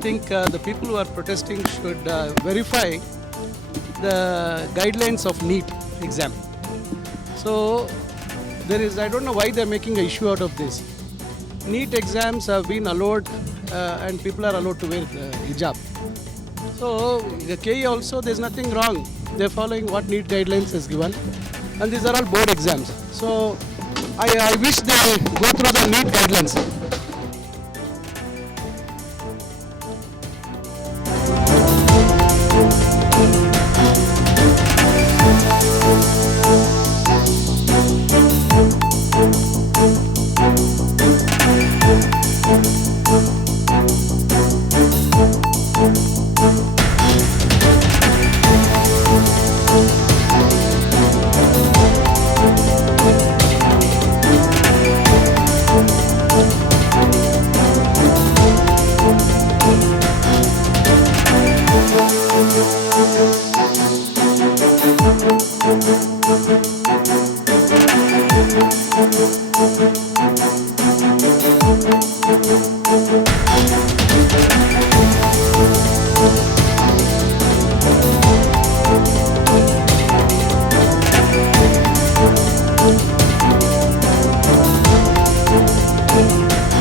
think the people who are protesting should verify the guidelines of NEET exam. So I don't know why they're making an issue out of this. NEET exams have been allowed and people are allowed to wear hijab. So the KE also, there's nothing wrong. They're following what NEET guidelines is given. And these are all board exams. So I wish they go through the NEET guidelines.